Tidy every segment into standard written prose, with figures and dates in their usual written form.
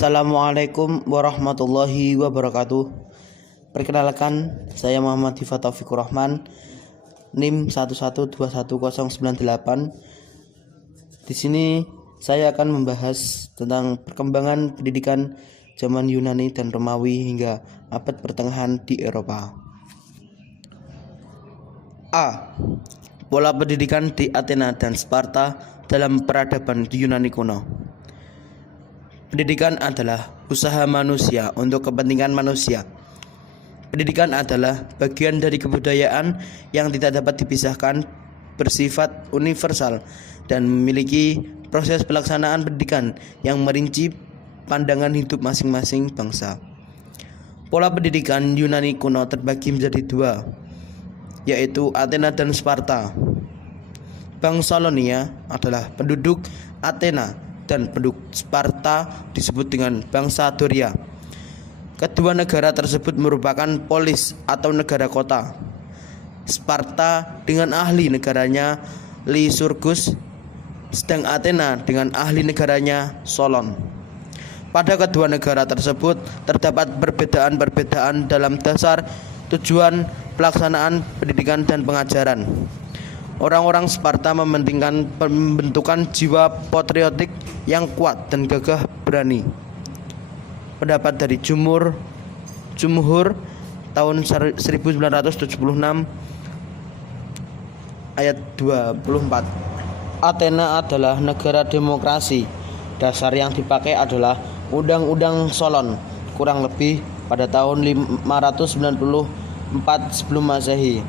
Assalamualaikum warahmatullahi wabarakatuh. Perkenalkan, saya Muhammad Hifa Taufikur Rahman, NIM 1121098. Di sini saya akan membahas tentang perkembangan pendidikan zaman Yunani dan Romawi hingga abad pertengahan di Eropa. A. Pola pendidikan di Athena dan Sparta dalam peradaban Yunani kuno. Pendidikan adalah usaha manusia untuk kepentingan manusia. Pendidikan adalah bagian dari kebudayaan yang tidak dapat dipisahkan, bersifat universal, dan memiliki proses pelaksanaan pendidikan yang merinci pandangan hidup masing-masing bangsa. Pola pendidikan Yunani kuno terbagi menjadi dua, yaitu Athena dan Sparta. Bangsa Lonia adalah penduduk Athena dan penduduk Sparta disebut dengan bangsa Doria. Kedua negara tersebut merupakan polis atau negara kota. Sparta dengan ahli negaranya Lycurgus, sedang Athena dengan ahli negaranya Solon. Pada kedua negara tersebut terdapat perbedaan-perbedaan dalam dasar tujuan pelaksanaan pendidikan dan pengajaran. Orang-orang Sparta mementingkan pembentukan jiwa patriotik yang kuat dan gagah berani. Pendapat dari Jumhur tahun 1976 ayat 24. Athena adalah negara demokrasi. Dasar yang dipakai adalah Undang-Undang Solon, kurang lebih pada tahun 594 sebelum Masehi.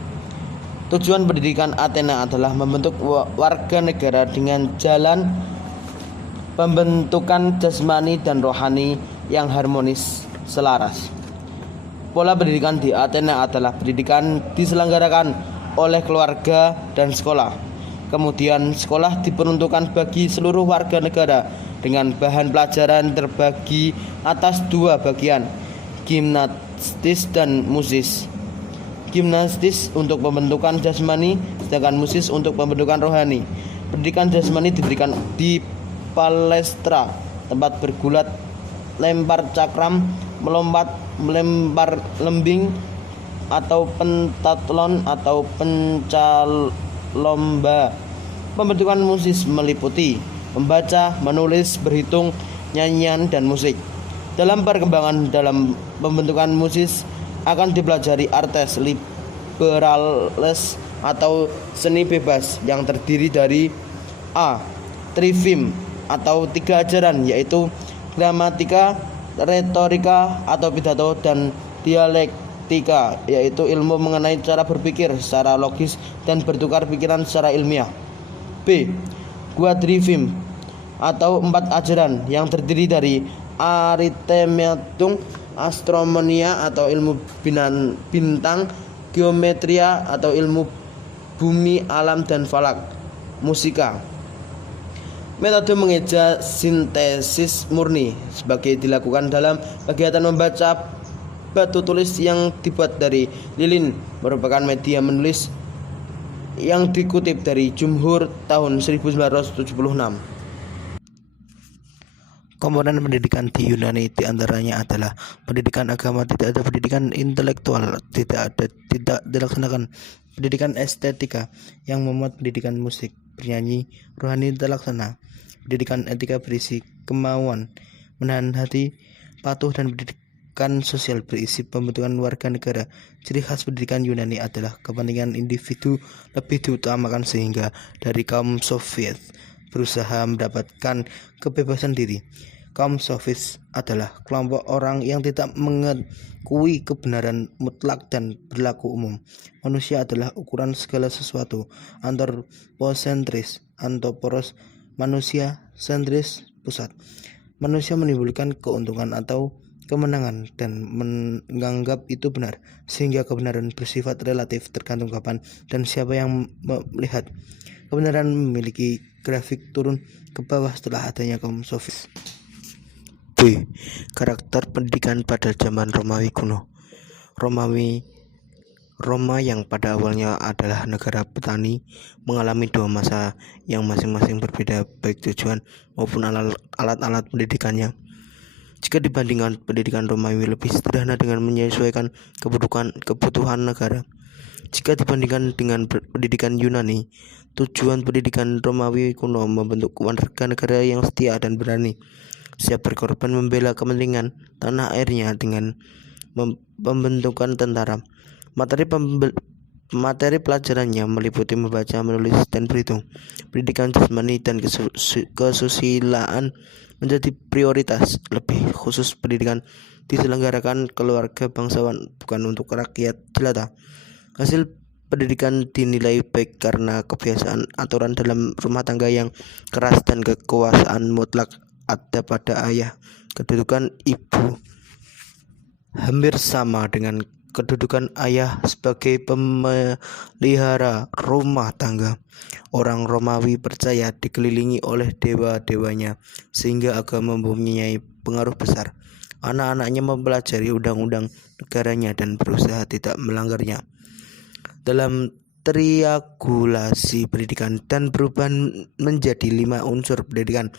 Tujuan pendidikan Athena adalah membentuk warga negara dengan jalan pembentukan jasmani dan rohani yang harmonis selaras. Pola pendidikan di Athena adalah pendidikan diselenggarakan oleh keluarga dan sekolah. Kemudian sekolah diperuntukkan bagi seluruh warga negara dengan bahan pelajaran terbagi atas dua bagian, gimnastis dan musis. Gimnastis untuk pembentukan jasmani, sedangkan musis untuk pembentukan rohani. Pendidikan jasmani diberikan di palestra, tempat bergulat, lempar cakram, melompat, melempar lembing, atau pentatlon atau pencalomba. Pembentukan musis meliputi membaca, menulis, berhitung, nyanyian, dan musik. Dalam perkembangan dalam pembentukan musis akan dipelajari artes liberales atau seni bebas yang terdiri dari A. Trivim atau tiga ajaran, yaitu gramatika, retorika atau pidato, dan dialektika, yaitu ilmu mengenai cara berpikir secara logis dan bertukar pikiran secara ilmiah. B. Quadrivim atau empat ajaran yang terdiri dari arithmetum, astronomia atau ilmu bintang, geometria atau ilmu bumi, alam, dan falak, musika. Metode mengeja sintesis murni sebagai dilakukan dalam kegiatan membaca batu tulis yang dibuat dari lilin, merupakan media menulis yang dikutip dari Jumhur tahun 1976. Komponen pendidikan di Yunani diantaranya adalah pendidikan agama, tidak ada pendidikan intelektual, tidak dilaksanakan pendidikan estetika yang memuat pendidikan musik, bernyanyi, rohani terlaksana, pendidikan etika berisi kemauan, menahan hati, patuh, dan pendidikan sosial berisi pembentukan warga negara. Ciri khas pendidikan Yunani adalah kepentingan individu lebih diutamakan sehingga dari kaum Soviet berusaha mendapatkan kebebasan diri. Kaum Sofis adalah kelompok orang yang tidak mengakui kebenaran mutlak dan berlaku umum. Manusia adalah ukuran segala sesuatu. Antroposentris, antroporos, manusia, sentris, pusat. Manusia menimbulkan keuntungan atau kemenangan dan menganggap itu benar, sehingga kebenaran bersifat relatif tergantung kapan dan siapa yang melihat. Kebenaran memiliki grafik turun ke bawah setelah adanya kaum Sofis. B. Karakter pendidikan pada zaman Romawi kuno. Roma yang pada awalnya adalah negara petani mengalami dua masa yang masing-masing berbeda baik tujuan maupun alat-alat pendidikannya. Jika dibandingkan pendidikan Romawi lebih sederhana dengan menyesuaikan kebutuhan negara. Jika dibandingkan dengan pendidikan Yunani, tujuan pendidikan Romawi kuno membentuk warga negara yang setia dan berani, siap berkorban membela kepentingan tanah airnya dengan pembentukan tentara. Materi pelajarannya meliputi membaca, menulis, dan berhitung. Pendidikan jasmani dan kesusilaan menjadi prioritas. Lebih khusus, pendidikan diselenggarakan keluarga bangsawan, bukan untuk rakyat jelata. Hasil pendidikan dinilai baik karena kebiasaan aturan dalam rumah tangga yang keras dan kekuasaan mutlak ada pada ayah. Kedudukan ibu hampir sama dengan kedudukan ayah sebagai pemelihara rumah tangga. Orang Romawi percaya dikelilingi oleh dewa-dewanya, sehingga agama mempunyai pengaruh besar. Anak-anaknya mempelajari undang-undang negaranya dan berusaha tidak melanggarnya. Dalam triangulasi pendidikan dan perubahan menjadi 5 unsur pendidikan.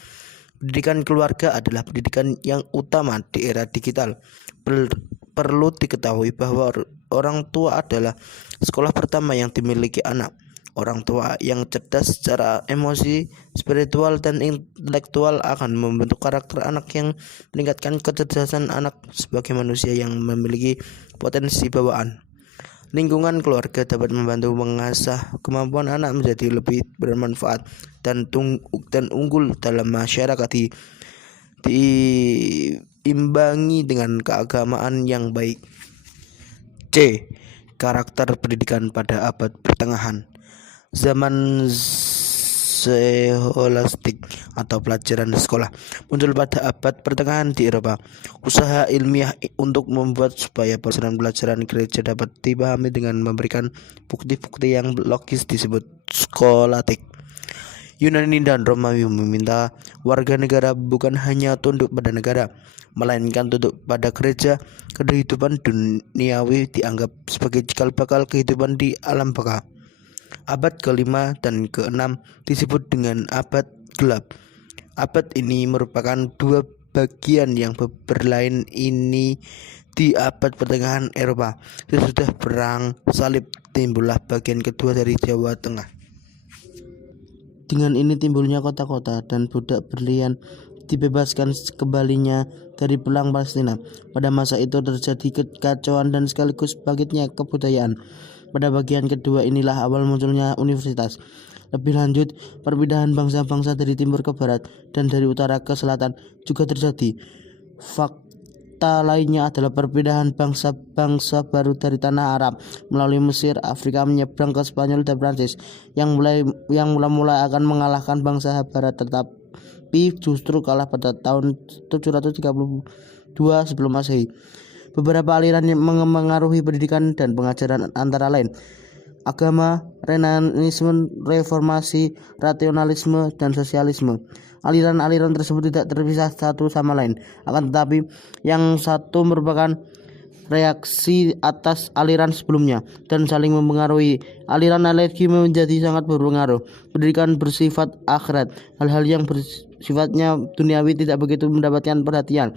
Pendidikan keluarga adalah pendidikan yang utama di era digital. Perlu diketahui bahwa orang tua adalah sekolah pertama yang dimiliki anak. Orang tua yang cerdas secara emosi, spiritual, dan intelektual akan membentuk karakter anak yang meningkatkan kecerdasan anak sebagai manusia yang memiliki potensi bawaan. Lingkungan keluarga dapat membantu mengasah kemampuan anak menjadi lebih bermanfaat dan unggul dalam masyarakat, diimbangi dengan keagamaan yang baik. C. Karakter pendidikan pada abad pertengahan. Zaman scholastik atau pelajaran sekolah muncul pada abad pertengahan di Eropa. Usaha ilmiah untuk membuat supaya pelajaran gereja dapat dipahami dengan memberikan bukti-bukti yang logis disebut skolatik. Yunani dan Romawi meminta warga negara bukan hanya tunduk pada negara, melainkan tunduk pada gereja. Kehidupan duniawi dianggap sebagai cikal bakal kehidupan di alam baka. Abad ke-5 dan ke-6 disebut dengan abad gelap. Abad ini merupakan dua bagian yang berlain ini di abad pertengahan Eropa. Sesudah perang salib timbullah bagian kedua dari Jawa Tengah. Dengan ini timbulnya kota-kota dan budak berlian dibebaskan kembalinya dari perang Palestina. Pada masa itu terjadi kekacauan dan sekaligus bangkitnya kebudayaan. Pada bagian kedua inilah awal munculnya universitas. Lebih lanjut, perpindahan bangsa-bangsa dari timur ke barat dan dari utara ke selatan juga terjadi. Fakta lainnya adalah perpindahan bangsa-bangsa baru dari tanah Arab melalui Mesir, Afrika menyeberang ke Spanyol dan Prancis yang mula-mula akan mengalahkan bangsa barat, tetapi justru kalah pada tahun 732 sebelum Masehi. Beberapa aliran yang mengaruhi pendidikan dan pengajaran antara lain agama, Renaisme, reformasi, rasionalisme, dan sosialisme. Aliran-aliran tersebut tidak terpisah satu sama lain, akan tetapi yang satu merupakan reaksi atas aliran sebelumnya dan saling mempengaruhi. Aliran alergi menjadi sangat berpengaruh. Pendidikan bersifat akhirat. Hal-hal yang bersifatnya duniawi tidak begitu mendapatkan perhatian.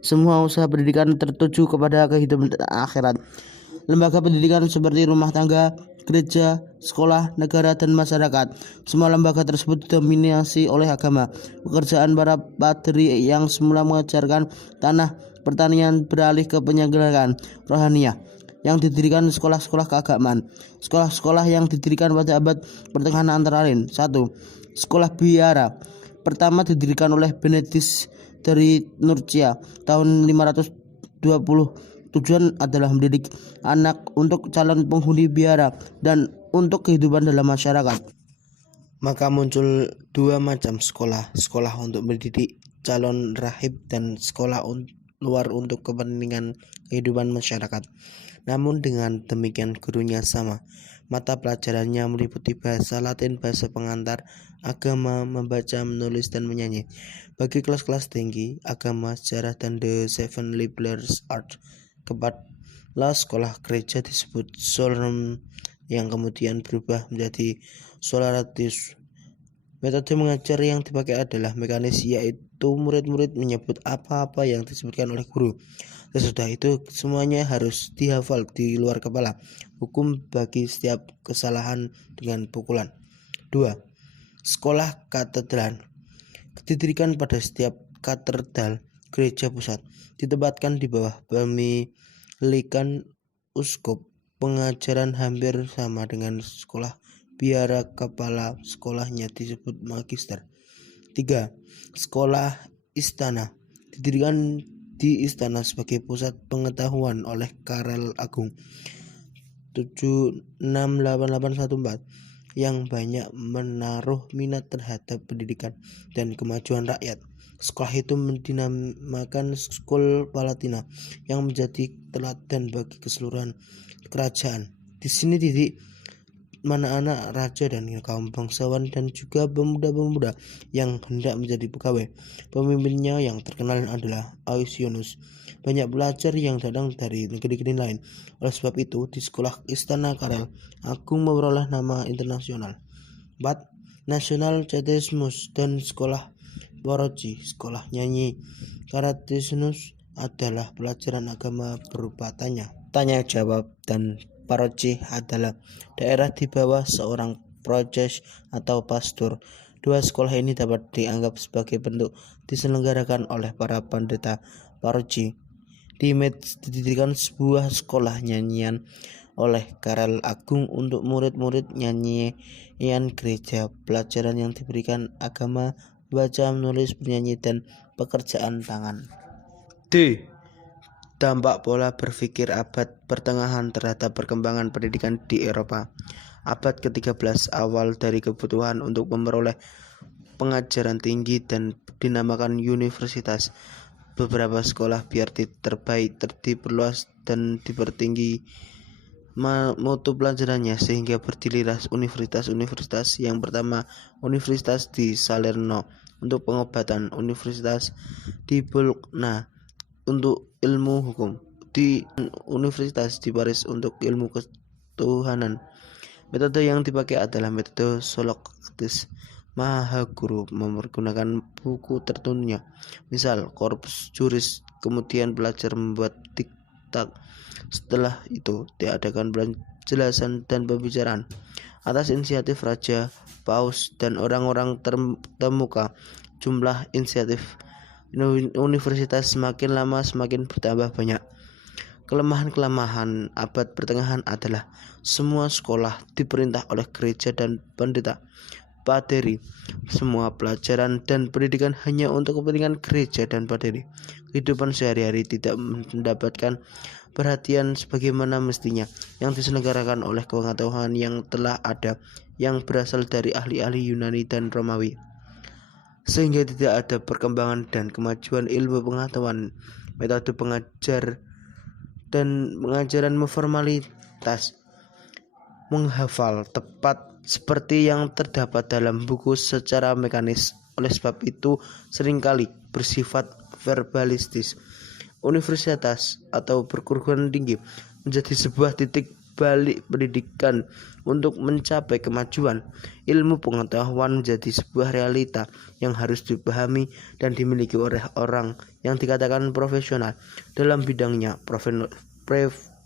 Semua usaha pendidikan tertuju kepada kehidupan akhirat. Lembaga pendidikan seperti rumah tangga, gereja, sekolah, negara, dan masyarakat. Semua lembaga tersebut didominasi oleh agama. Pekerjaan para padri yang semula mengajarkan tanah pertanian beralih ke penyelenggaraan rohaniah yang didirikan sekolah-sekolah keagamaan. Sekolah-sekolah yang didirikan pada abad pertengahan antara lain: 1. Sekolah biara. Pertama didirikan oleh Benedis dari Nurcia tahun 520. Tujuan adalah mendidik anak untuk calon penghuni biara dan untuk kehidupan dalam masyarakat. Maka muncul dua macam sekolah: sekolah untuk mendidik calon rahib dan sekolah luar untuk kepentingan kehidupan masyarakat. Namun dengan demikian gurunya sama. Mata pelajarannya meliputi bahasa Latin, bahasa pengantar, agama, membaca, menulis, dan menyanyi. Bagi kelas-kelas tinggi, agama, sejarah, dan the seven liberal arts, kepala sekolah gereja disebut Solum yang kemudian berubah menjadi Solaratus. Metode mengajar yang dipakai adalah mekanis, yaitu murid-murid menyebut apa-apa yang disebutkan oleh guru. Sesudah itu semuanya harus dihafal di luar kepala. Hukum bagi setiap kesalahan dengan pukulan. 2. Sekolah katedral. Didirikan pada setiap katedral gereja pusat, ditempatkan di bawah pemilikan uskup. Pengajaran hampir sama dengan sekolah biara, kepala sekolahnya disebut magister. 3. Sekolah istana. Didirikan di istana sebagai pusat pengetahuan oleh Karel Agung 768814 yang banyak menaruh minat terhadap pendidikan dan kemajuan rakyat. Sekolah itu dinamakan School Palatina yang menjadi teladan bagi keseluruhan kerajaan. Di sini didik anak-anak raja dan kaum bangsawan dan juga pemuda-pemuda yang hendak menjadi pegawai. Pemimpinnya yang terkenal adalah Aisyunus. Banyak pelajar yang datang dari negeri-negeri lain. Oleh sebab itu, di sekolah Istana Karel Agung memperoleh nama internasional. 4. National Catechismus dan sekolah Parochi, sekolah nyanyi. Catechismus adalah pelajaran agama berupa tanya jawab, dan parochi adalah daerah di bawah seorang proces atau pastor. Dua sekolah ini dapat dianggap sebagai bentuk diselenggarakan oleh para pendeta parochi. Di Metz didirikan sebuah sekolah nyanyian oleh Karel Agung untuk murid-murid nyanyian gereja. Pelajaran yang diberikan agama, baca, menulis, bernyanyi, dan pekerjaan tangan. D. Dampak pola berpikir abad pertengahan terhadap perkembangan pendidikan di Eropa. Abad ke-13 awal dari kebutuhan untuk memperoleh pengajaran tinggi dan dinamakan universitas. Beberapa sekolah biar terbaik diperluas dan dipertinggi mutu pelajarannya sehingga berdirilah universitas-universitas. Yang pertama, Universitas di Salerno untuk pengobatan, Universitas di Bologna untuk ilmu hukum, di Universitas di Paris untuk ilmu ketuhanan. Metode yang dipakai adalah metode Socrates. Mahaguru menggunakan buku tertentunya, misal Corpus Juris. Kemudian belajar membuat diktat. Setelah itu diadakan penjelasan dan pembicaraan atas inisiatif raja, paus, dan orang-orang terkemuka. Jumlah inisiatif universitas semakin lama semakin bertambah banyak. Kelemahan abad pertengahan adalah semua sekolah diperintah oleh gereja dan pendeta paderi. Semua pelajaran dan pendidikan hanya untuk kepentingan gereja dan paderi. Kehidupan sehari-hari tidak mendapatkan perhatian sebagaimana mestinya yang diselenggarakan oleh pengetahuan yang telah ada yang berasal dari ahli-ahli Yunani dan Romawi, sehingga tidak ada perkembangan dan kemajuan ilmu pengetahuan. Metode pengajar dan pengajaran formalitas, menghafal tepat seperti yang terdapat dalam buku secara mekanis. Oleh sebab itu seringkali bersifat verbalistis. Universitas atau perguruan tinggi menjadi sebuah titik balik pendidikan untuk mencapai kemajuan. Ilmu pengetahuan menjadi sebuah realita yang harus dipahami dan dimiliki oleh orang yang dikatakan profesional dalam bidangnya.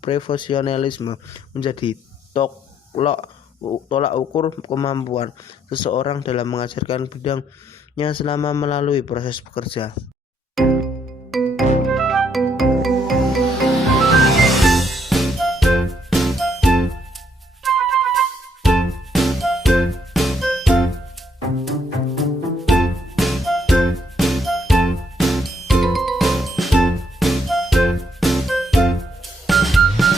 Profesionalisme menjadi tolak ukur kemampuan seseorang dalam mengajarkan bidangnya selama melalui proses bekerja.